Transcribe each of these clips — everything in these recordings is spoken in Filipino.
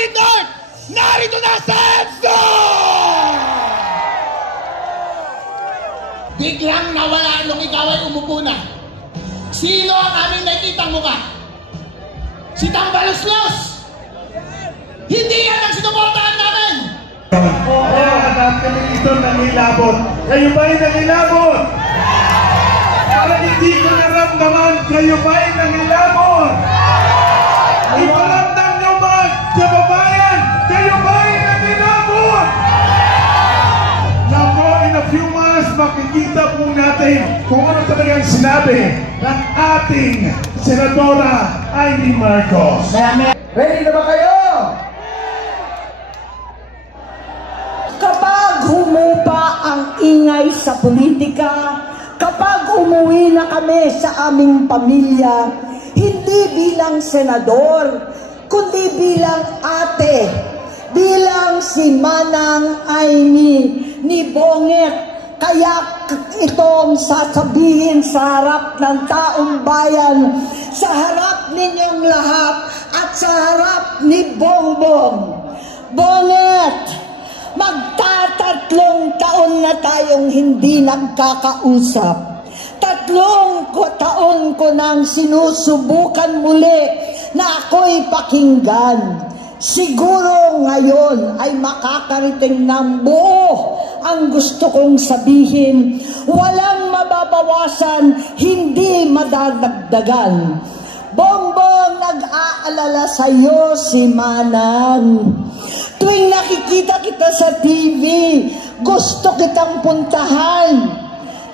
Solid North! Narito na sa EDSA! Biglang nawala nung ikaw ay umupo na. Sino ang aming nakikitang mukha? Si Tambaluslos! Hindi yan ang sinuportahan namin! Oo, at kami ito nangilabot. Kayo ba'y nangilabot? Parang hindi ko naramdaman, kayo ba'y nangilabot? Iparamdam nyo ba, kababayan, kayo ba'y nangilabot? Nako, in a few months, makikita po natin kung ano talagang sinabi ng ating Senadora Amy Marcos. Ready na ba kayo? Kapag humupa ang ingay sa politika, kapag umuwi na kami sa aming pamilya, hindi bilang senador, kundi bilang ate, bilang si Manang Amy ni Bonget. Kaya itong sasabihin sa harap ng taong bayan, sa harap ninyong lahat at sa harap ni Bongbong. Bonget, magtatatlong taon na tayong hindi nagkakausap. 3 taon ko nang sinusubukan muli na ako'y pakinggan. Siguro ngayon ay makakarating ng buo ang gusto kong sabihin. Walang mababawasan, hindi madadagdagan. Bongbong, nag-aalala sa iyo si Manang. Tuwing nakikita kita sa TV, gusto kitang puntahan.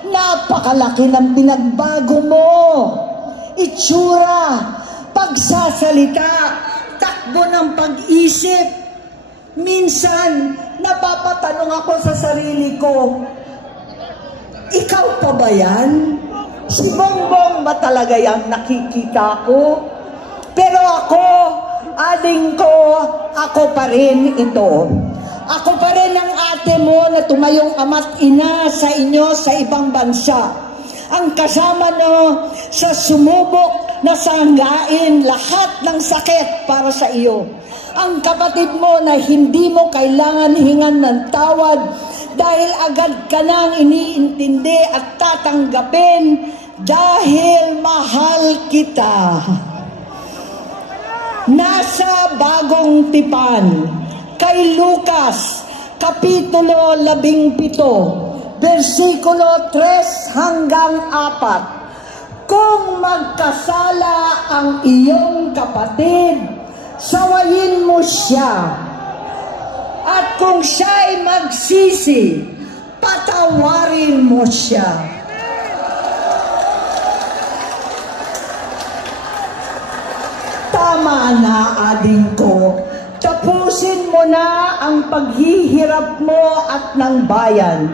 Napakalaki ng pinagbago mo. Itsura, pagsasalita, takbo ng pag-isip. Minsan, napapatanong ako sa sarili ko, ikaw pa ba yan? Si Bongbong ba talaga yung nakikita ko? Pero ako, ading ko, ako pa rin ito. Ako pa rin ang ate mo na tumayong ama't ina sa inyo sa ibang bansa. Ang kasama no sa sumubok na sanggain lahat ng sakit para sa iyo. Ang kapatid mo na hindi mo kailangan hingan ng tawad dahil agad ka nang iniintindi at tatanggapin dahil mahal kita. Nasa Bagong Tipan, kay Lucas, Kapitulo 17, versikulo 3 hanggang 4. Kung magkasala ang iyong kapatid, sawayin mo siya. At kung siya'y magsisi, patawarin mo siya. Tama na, ading ko. Tapusin mo na ang paghihirap mo at ng bayan.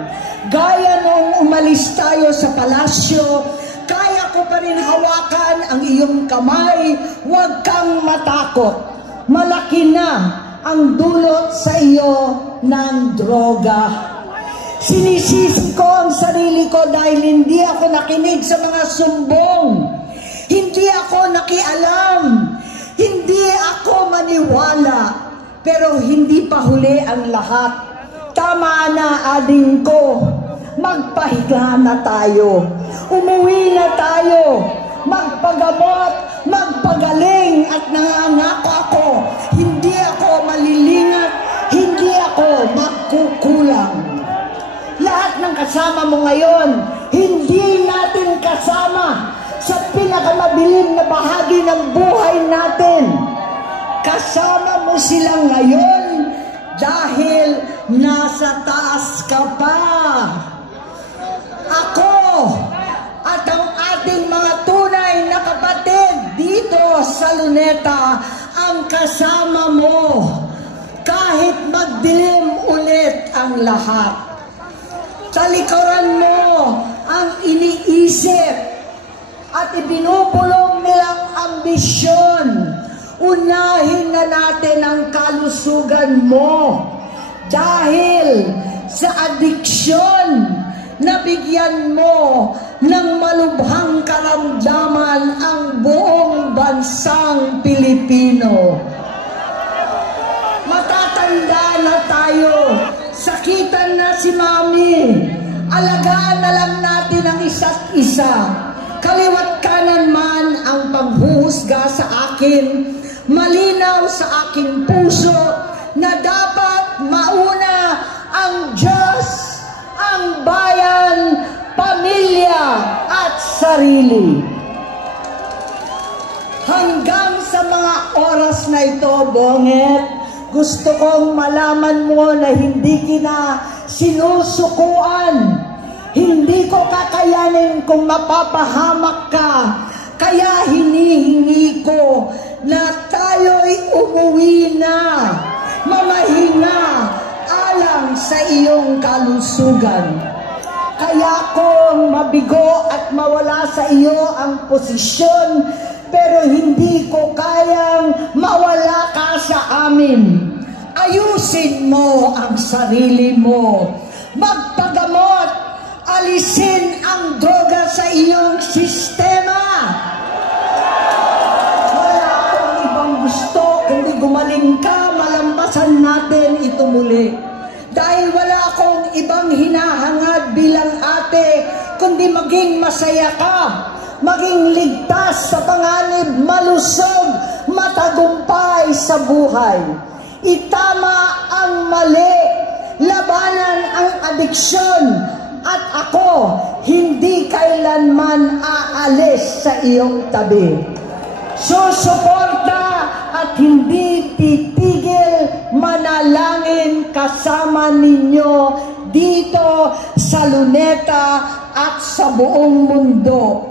Gaya nung umalis tayo sa palasyo, kaya ko pa rin hawakan ang iyong kamay. Huwag kang matakot. Malaki na ang dulot sa iyo ng droga. Sinisisi ko ang sarili ko dahil hindi ako nakinig sa mga sumbong. Hindi ako nakialam. Hindi ako maniwala, pero hindi pa huli ang lahat. Tama na, ading ko. Magpahinga na tayo. Umuwi na tayo. Magpagamot, magpagaling at nangangako ako. Hindi ako malilingat, hindi ako magkukulang. Lahat ng kasama mo ngayon, hindi natin kasama sa pinakamabilim na bahagi ng buhay natin. Kasama mo sila ngayon dahil nasa taas ka pa. Ako at ang ating mga tunay na kapatid dito sa Luneta ang kasama mo kahit magdilim ulit ang lahat. Talikuran mo ang iniisip at ibinubulong nilang ambisyon. Unahin na natin ang kalusugan mo dahil sa adiksyon nabigyan mo ng malubhang karamdaman ang buong bansang Pilipino. sakitan na si Mami. Alagaan na lang natin ang isa't isa. Kaliwat kanan man ang panghuhusga sa akin, malinaw sa aking puso na dapat mauna ang Diyos, ang bayan, pamilya at sarili. Hanggang sa mga oras na ito, Bonget, gusto kong malaman mo na hindi kita sinusukuan. Hindi ko kakayanin kung mapapahamak ka. Kaya hinihingi ko na tayo'y umuwi na, mamahinga, alang sa iyong kalusugan. Kaya kung mabigo at mawala sa iyo ang posisyon, pero hindi ko kayang mawala ka sa amin. Ayusin mo ang sarili mo. Magpagamot. Alisin ang droga sa iyong sistema. Wala akong ibang gusto kundi gumaling ka, malampasan natin ito muli. Dahil wala akong ibang hinahangad bilang ate, kundi maging masaya ka, maging ligtas sa panganib, malusog, matagumpay sa buhay. Itama ang mali, labanan ang adiksyon, at ako hindi kailanman aalis sa iyong tabi. Susuporta at hindi titigil manalangin kasama ninyo dito sa Luneta at sa buong mundo.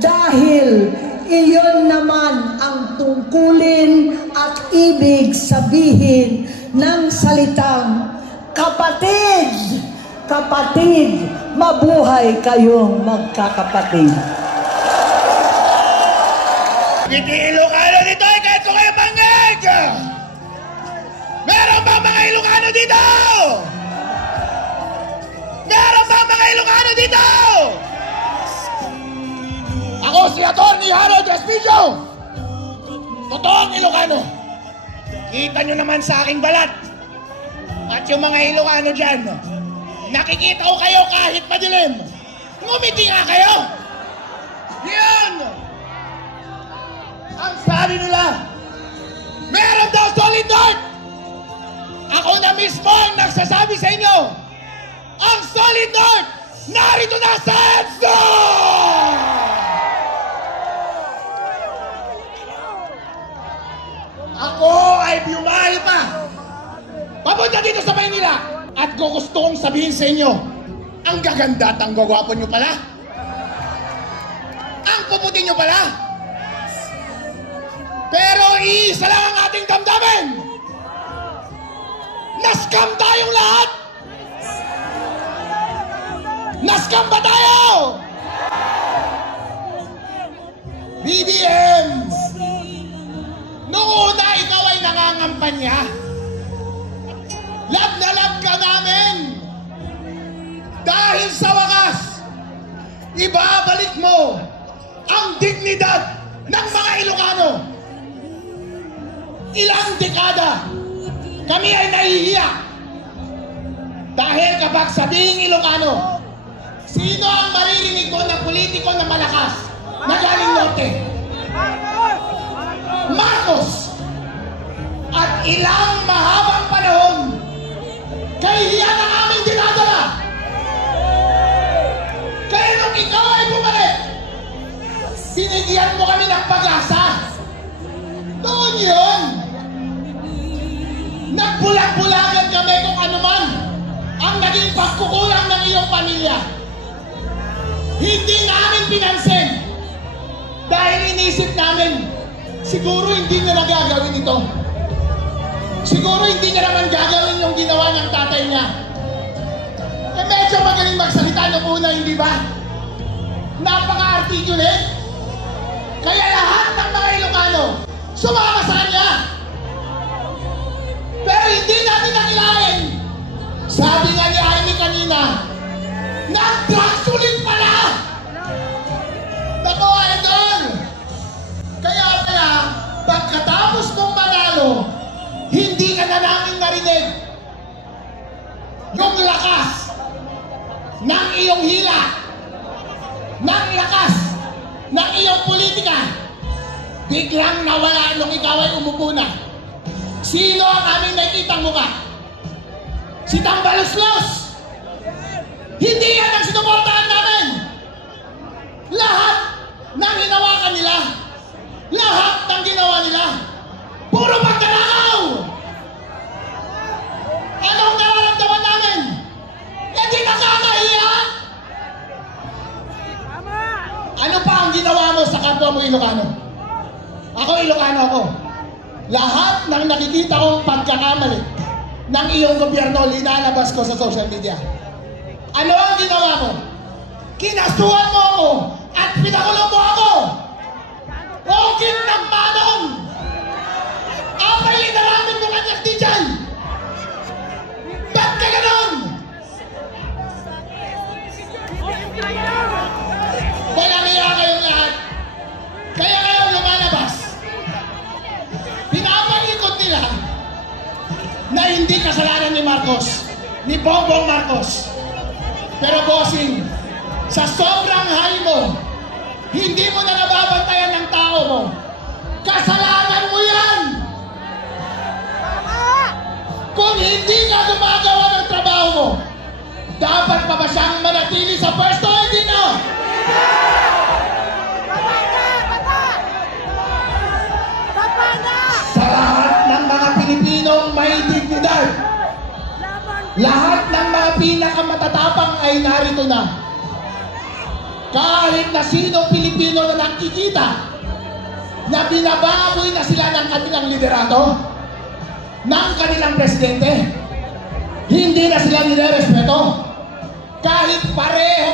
Dahil iyon naman ang tungkulin at ibig sabihin ng salitang kapatid. Kapatid, mabuhay kayong magkakapatid. Hindi Ilocano dito, kahit ko kayo mangig! Meron bang mga Ilocano dito? Meron bang mga Ilocano dito? Ako si Atty. Harold Espidio. Totoong Ilocano. Kita nyo naman sa aking balat. At yung mga Ilocano dyan, nakikita ko kayo kahit madilim. Ngumiti nga kayo. Yan! Ang sabi nila, meron daw solid north. Ako na mismo ang nagsasabi sa inyo, ang solid north, narito na sa EDSA! Ako ay bumahay pa. Papunta dito sa Maynila. At gusto kong sabihin sa inyo, ang gaganda at ang gagwapo nyo pala. Ang puputi nyo pala. Pero iisa lang ang ating damdamin. Nascam tayong lahat. Nascam ba tayo? BBM, noong una ikaw ay nangangampanya. Love na love ka namin. Dahil sa wakas, ibabalik mo ang dignidad ng mga Ilocano. Ilang dekada kami ay nahihiya. Dahil kapag sabihing Ilocano, sino ang maririnig ko na politiko na malakas na galing norte? Marcos. At ilang mahabang panahon, kahihiyan ang aming dinadala. Kaya nung ikaw ay bumalik, binigyan mo kami ng pag-asa. Noon yun, nagbulag-bulagan kami kung ano man ang naging pagkukulang ng iyong pamilya. Hindi namin pinansin dahil inisip namin, siguro hindi niya nagagawin ito. Siguro hindi niya naman gagawin yung ginawa ng tatay niya. Eh medyo magaling magsalita nung una, hindi ba? Napaka-articulate. Kaya lahat ng mga Ilocano sumama sa kanya. Pero hindi natin nakilain. Sabi nga ni Amy kanina, nag-drugs ulit pala! Nako, idol! Kaya pagkatapos mong manalo, hindi ka na namin narinig. yung lakas ng iyong hila, ng lakas ng iyong politika, biglang nawala nung ikaw ay umupo na. Sino ang aming nakikitang mukha? Si Tambaluslos! Hindi yan ang sinuportahan namin! Lahat ng hinawakan nila, lahat ng ginawa nila, puro pagkanakaw! Anong nararamdaman namin? Hindi nakakahiya! Ano pa ang ginawa mo sa kapwa mo Ilocano? Ako Ilocano ako. Lahat ng nakikita kong pagkakamali ng iyong gobyerno, linalabas ko sa social media. Ano ang ginawa mo? Kinasuhan mo ako at pinakulong mo ako! Okit ng manong! Apay linaramin mo kanyak di dyan! Ba't ka ganon? Walang iya kayong lahat. Kaya kayo lumalabas. Pinapaikot nila na hindi kasalanan ni Marcos, ni Bongbong Marcos. Pero bossing, sa sobrang high mo, hindi mo na nababantayan ng tao mo. Kasalanan mo yan! Kung hindi ka gumagawa ng trabaho mo, dapat pa ba siyang manatili sa pwesto? Hindi na! Sa lahat ng mga Pilipinong may dignidad, lahat ng mga pinakamatatapang ay narito na. Kahit na sino Pilipino na nakikita na binababoy na sila ng kanilang liderato, ng kanilang presidente, hindi na sila nirerespeto. Kahit pareho